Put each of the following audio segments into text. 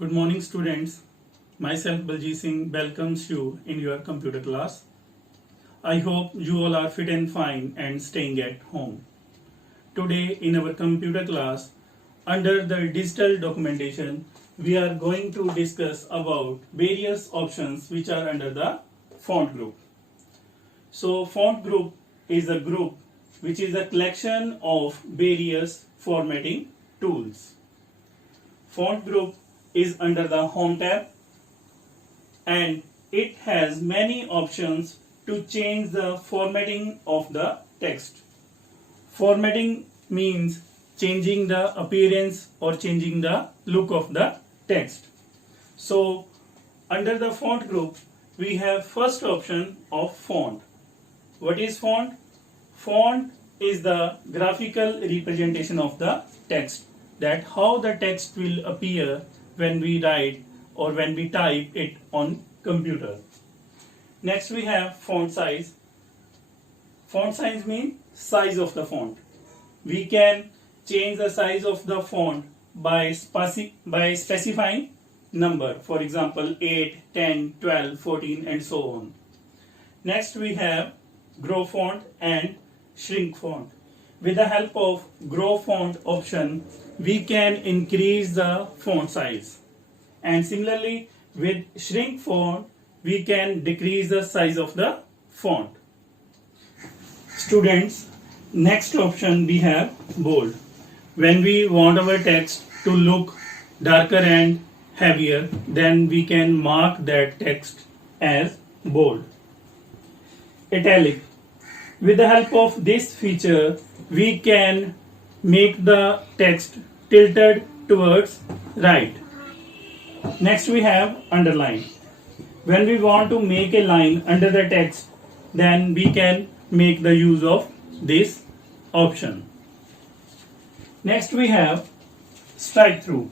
Good morning, students. Myself, Baljeet Singh, welcomes you in your computer class. I hope you all are fit and fine and staying at home. Today, in our computer class, under the digital documentation, we are going to discuss about various options which are under the font group. So, font group is a group which is a collection of various formatting tools. Font group is under the Home tab and it has many options to change the formatting of the text. Formatting means changing the appearance or changing the look of the text. So under the font group we have first option of font. What is font? Font is the graphical representation of the text, that how the text will appear when we write or when we type it on computer. Next we have font size. Font size means size of the font. We can change the size of the font by specifying number, for example 8, 10, 12, 14 and so on. Next we have grow font and shrink font. With the help of grow font option, we can increase the font size. And similarly, with shrink font, we can decrease the size of the font. Students, next option we have bold. When we want our text to look darker and heavier, then we can mark that text as bold. Italic. With the help of this feature, we can make the text tilted towards right. Next we have underline. When we want to make a line under the text, then we can make the use of this option. Next we have strike through.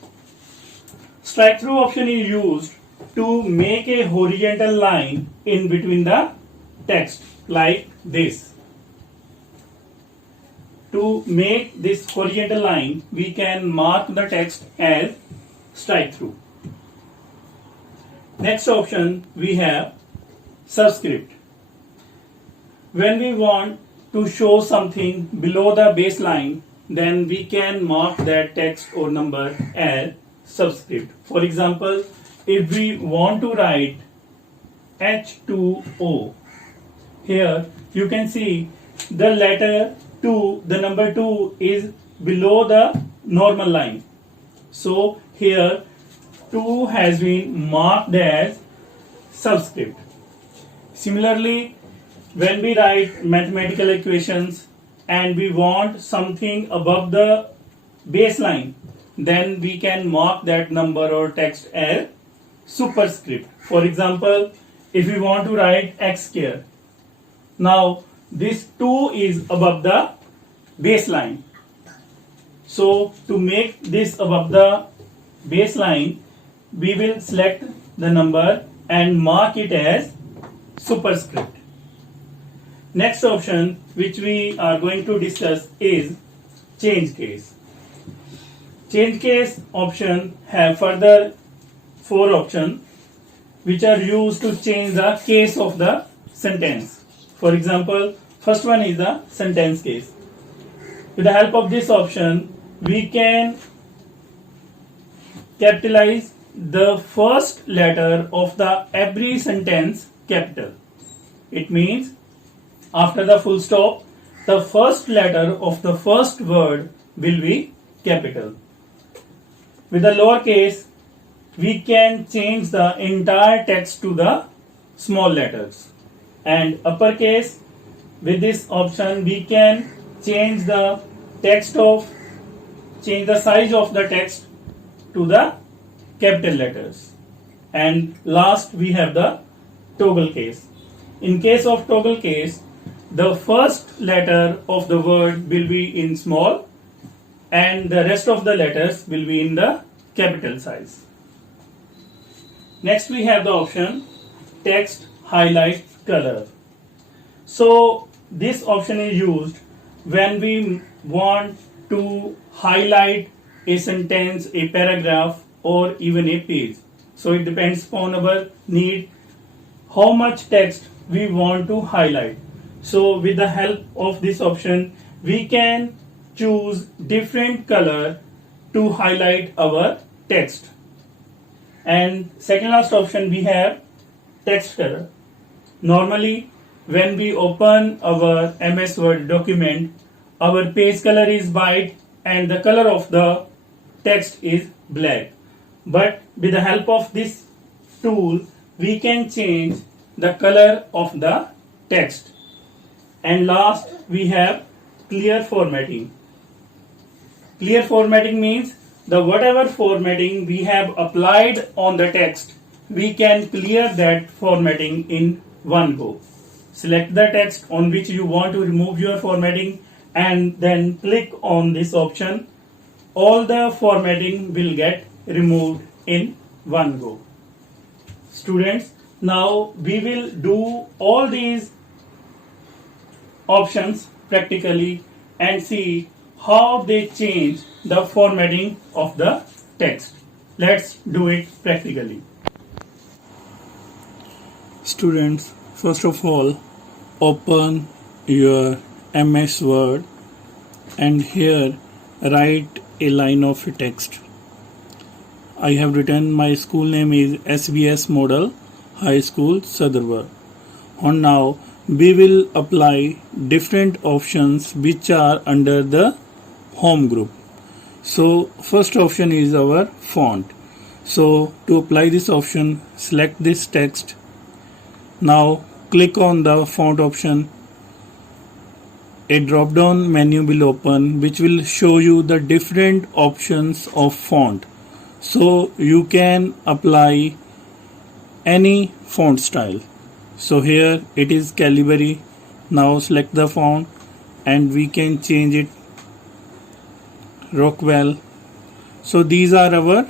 Strike through option is used to make a horizontal line in between the text like this. To make this horizontal line, we can mark the text as strike through. Next option we have subscript. When we want to show something below the baseline, then we can mark that text or number as subscript. For example, if we want to write H2O, here you can see the letter 2, the number 2 is below the normal line. So here 2 has been marked as subscript. Similarly, when we write mathematical equations and we want something above the baseline, then we can mark that number or text as superscript. For example, if we want to write x square, now this 2 is above the baseline. So to make this above the baseline, we will select the number and mark it as superscript. Next option which we are going to discuss is change case. Change case option have further 4 options which are used to change the case of the sentence. For example, first one is the sentence case. With the help of this option, we can capitalize the first letter of the every sentence capital. It means after the full stop, the first letter of the first word will be capital. With the lowercase, we can change the entire text to the small letters. And uppercase, with this option we can change the size of the text to the capital letters. And last we have the toggle case. In case of toggle case, the first letter of the word will be in small and the rest of the letters will be in the capital size. Next we have the option text highlight color. So this option is used when we want to highlight a sentence, a paragraph or even a page. So it depends upon our need how much text we want to highlight. So with the help of this option, we can choose different color to highlight our text. And second last option, we have text color. Normally when we open our MS Word document, our page color is white and the color of the text is black. But with the help of this tool, we can change the color of the text. And last, we have clear formatting. Clear formatting means the whatever formatting we have applied on the text, we can clear that formatting in one go. Select the text on which you want to remove your formatting and then click on this option. All the formatting will get removed in one go. Students, now we will do all these options practically and see how they change the formatting of the text. Let's do it practically. Students, first of all, open your MS Word and here write a line of text. I have written my school name is SBS Model High School Sadarwar. And now we will apply different options which are under the home group. So first option is our font. So to apply this option, select this text. Now click on the font option. A drop down menu will open which will show you the different options of font. So you can apply any font style. So here it is Calibri. Now select the font and we can change it Rockwell. So these are our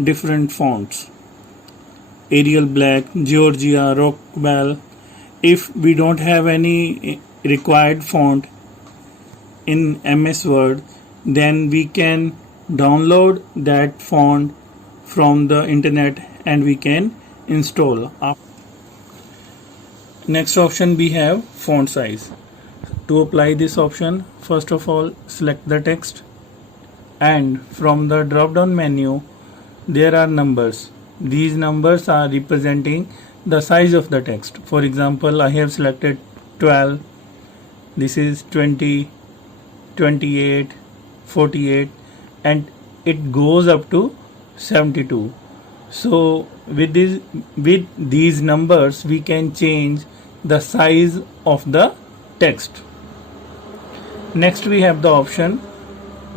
different fonts. Arial Black, Georgia, Rockwell. If we don't have any required font in MS Word, then we can download that font from the internet and we can install. Next option we have font size. To apply this option, first of all select the text and from the drop down menu there are numbers. These numbers are representing the size of the text. For example, I have selected 12, this is 20, 28, 48 and it goes up to 72. So with these numbers we can change the size of the text. Next we have the option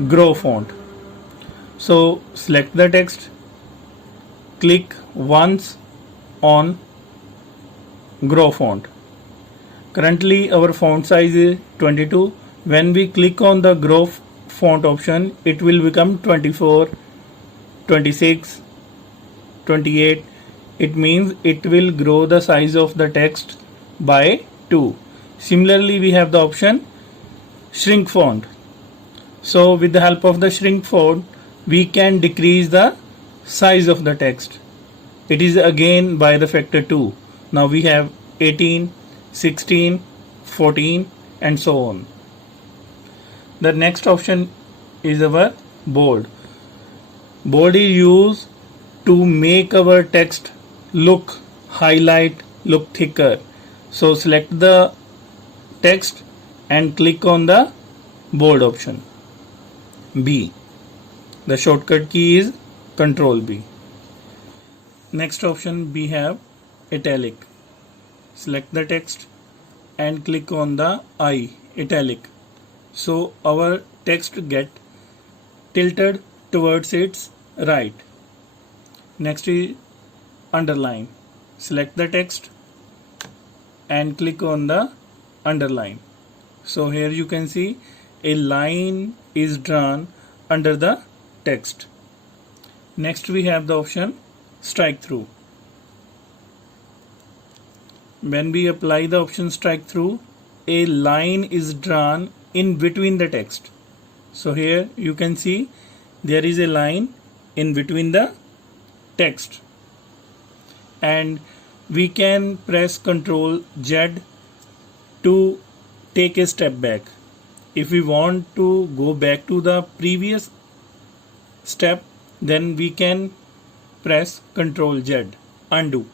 grow font. So select the text, click once on grow font. Currently our font size is 22. When we click on the grow font option, it will become 24, 26, 28. It means it will grow the size of the text by 2. Similarly, we have the option shrink font. So with the help of the shrink font, we can decrease the size of the text. It is again by the factor 2. Now we have 18, 16, 14 and so on. The next option is our bold. Bold is used to make our text look thicker. So select the text and click on the bold option. B. The shortcut key is Ctrl B. Next option we have italic. Select the text and click on the I, italic. So our text get tilted towards its right. Next is underline. Select the text and click on the underline. So here you can see a line is drawn under the text. Next we have the option strike through. When we apply the option strike through, a line is drawn in between the text. So here you can see there is a line in between the text, and we can press Ctrl Z to take a step back. If we want to go back to the previous step, then we can press Ctrl Z, undo.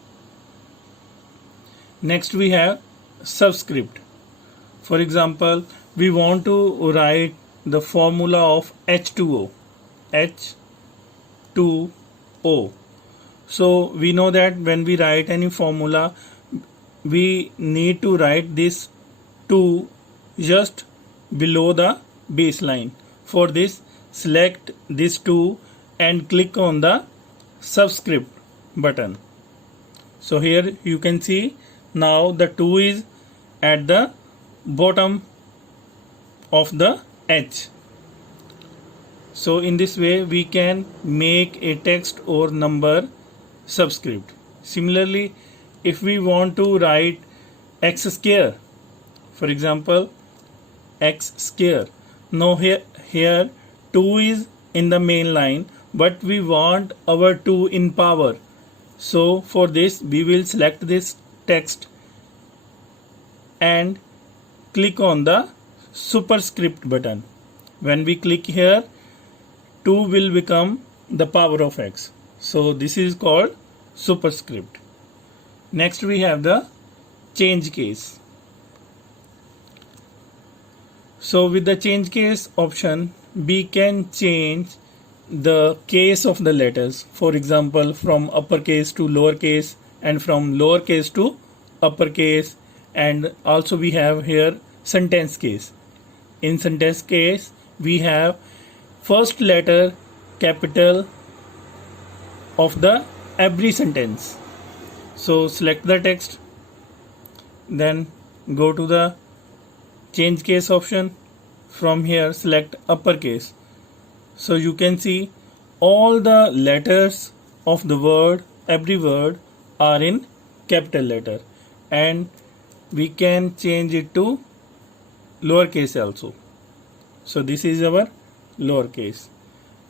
Next we have subscript. For example, we want to write the formula of H2O. H2O. So we know that when we write any formula, we need to write this 2 just below the baseline. For this, select this 2 and click on the subscript button. So here you can see now the 2 is at the bottom of the H. So in this way we can make a text or number subscript. Similarly, if we want to write x square, for example, x square. Now here 2 is in the main line, but we want our 2 in power. So for this we will select this text and click on the superscript button. When we click here, 2 will become the power of x. So this is called superscript. Next we have the change case. So with the change case option, we can change the case of the letters. For example, from uppercase to lowercase and from lowercase to uppercase, and also we have here sentence case. In sentence case, we have first letter capital of the every sentence. So select the text, then go to the change case option. From here select uppercase. So you can see all the letters of the word, every word are in capital letter, and we can change it to lowercase also. So this is our lowercase,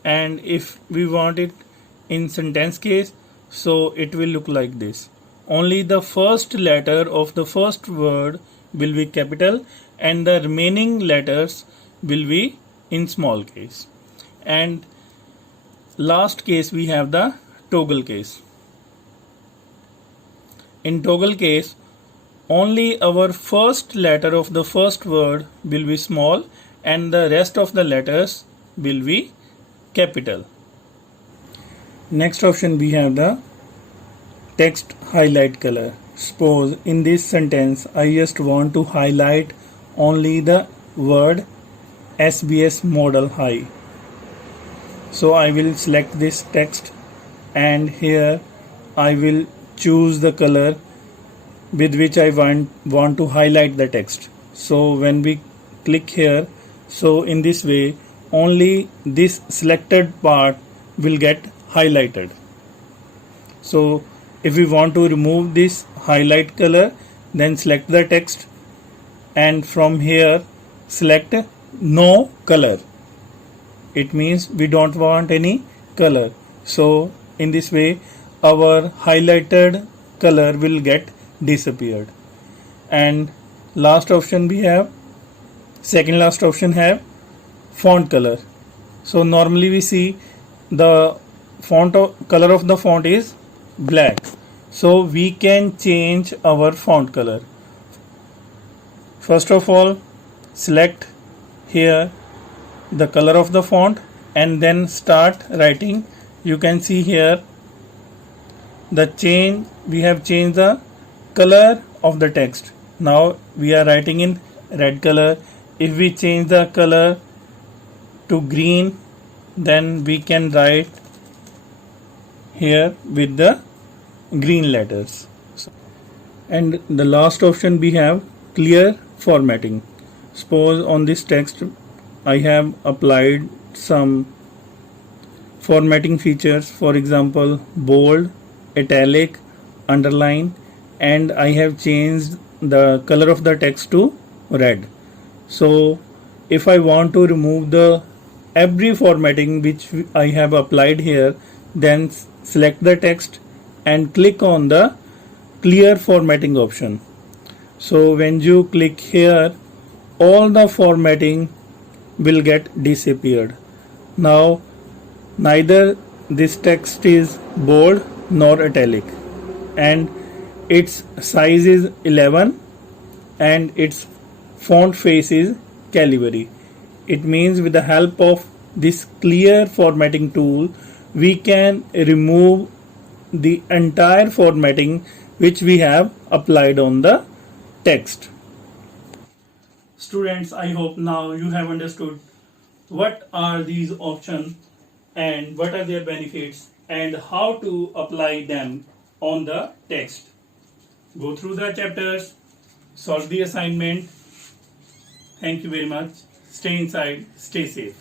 and if we want it in sentence case, so it will look like this. Only the first letter of the first word will be capital and the remaining letters will be in small case. And last case we have the toggle case. In toggle case, only our first letter of the first word will be small and the rest of the letters will be capital. Next option we have the text highlight color. Suppose in this sentence I just want to highlight only the word SBS model high. So I will select this text and here I will choose the color with which I want to highlight the text. So when we click here, so in this way only this selected part will get highlighted. So if we want to remove this highlight color, then select the text and from here select no color. It means we don't want any color. So in this way our highlighted color will get disappeared. And last option we have, second last option have font color. So normally we see the color of the font is black. So we can change our font color. First of all, select here the color of the font and then start writing. You can see here the change, we have changed the color of the text. Now we are writing in red color. If we change the color to green, then we can write here with the green letters. And the last option we have clear formatting. Suppose on this text I have applied some formatting features, for example bold, italic, underline, and I have changed the color of the text to red. So if I want to remove the every formatting which I have applied here, then select the text and click on the clear formatting option. So when you click here, all the formatting will get disappeared. Now neither this text is bold nor italic, and its size is 11 and its font face is Calibri. It means with the help of this clear formatting tool we can remove the entire formatting which we have applied on the text. Students, I hope now you have understood what are these options and what are their benefits and how to apply them on the text. Go through the chapters, solve the assignment. Thank you very much. Stay inside, stay safe.